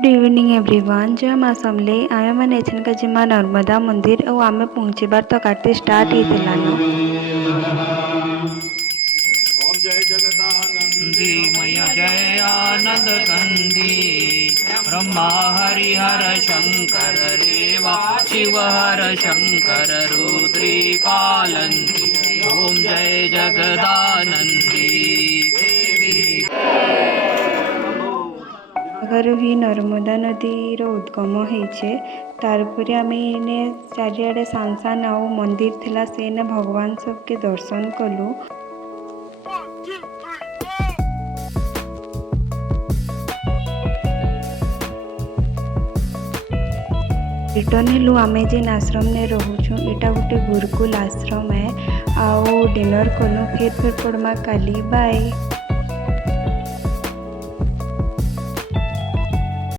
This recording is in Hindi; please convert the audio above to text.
Good evening everyone. जय माँ समले आमे मैंने एछन का जिमा नर्मदा मंदिर और आमे पहुँचीबार तो काटे स्टार्ट ही थिलान। ओम जय जगदानंदी मैया जय आनंद कंदी ब्रह्मा हरिहर शंकर रेवा शिव हर शंकर रुद्री पालंती ओम जय जगदानंदी ही नर्मदा नदीर उद्गम होइछे। तारपरे आमे इने चारियाडे सानसान आउ मंदिर थिला सेने भगवान सबके दर्शन कलु। रिटर्न हेलु आमे जेन आश्रम ने रोहुछु एटा गोटे गुरुकुल आश्रम है। आउ डिनर कलु फिर पड़मा काली बाय।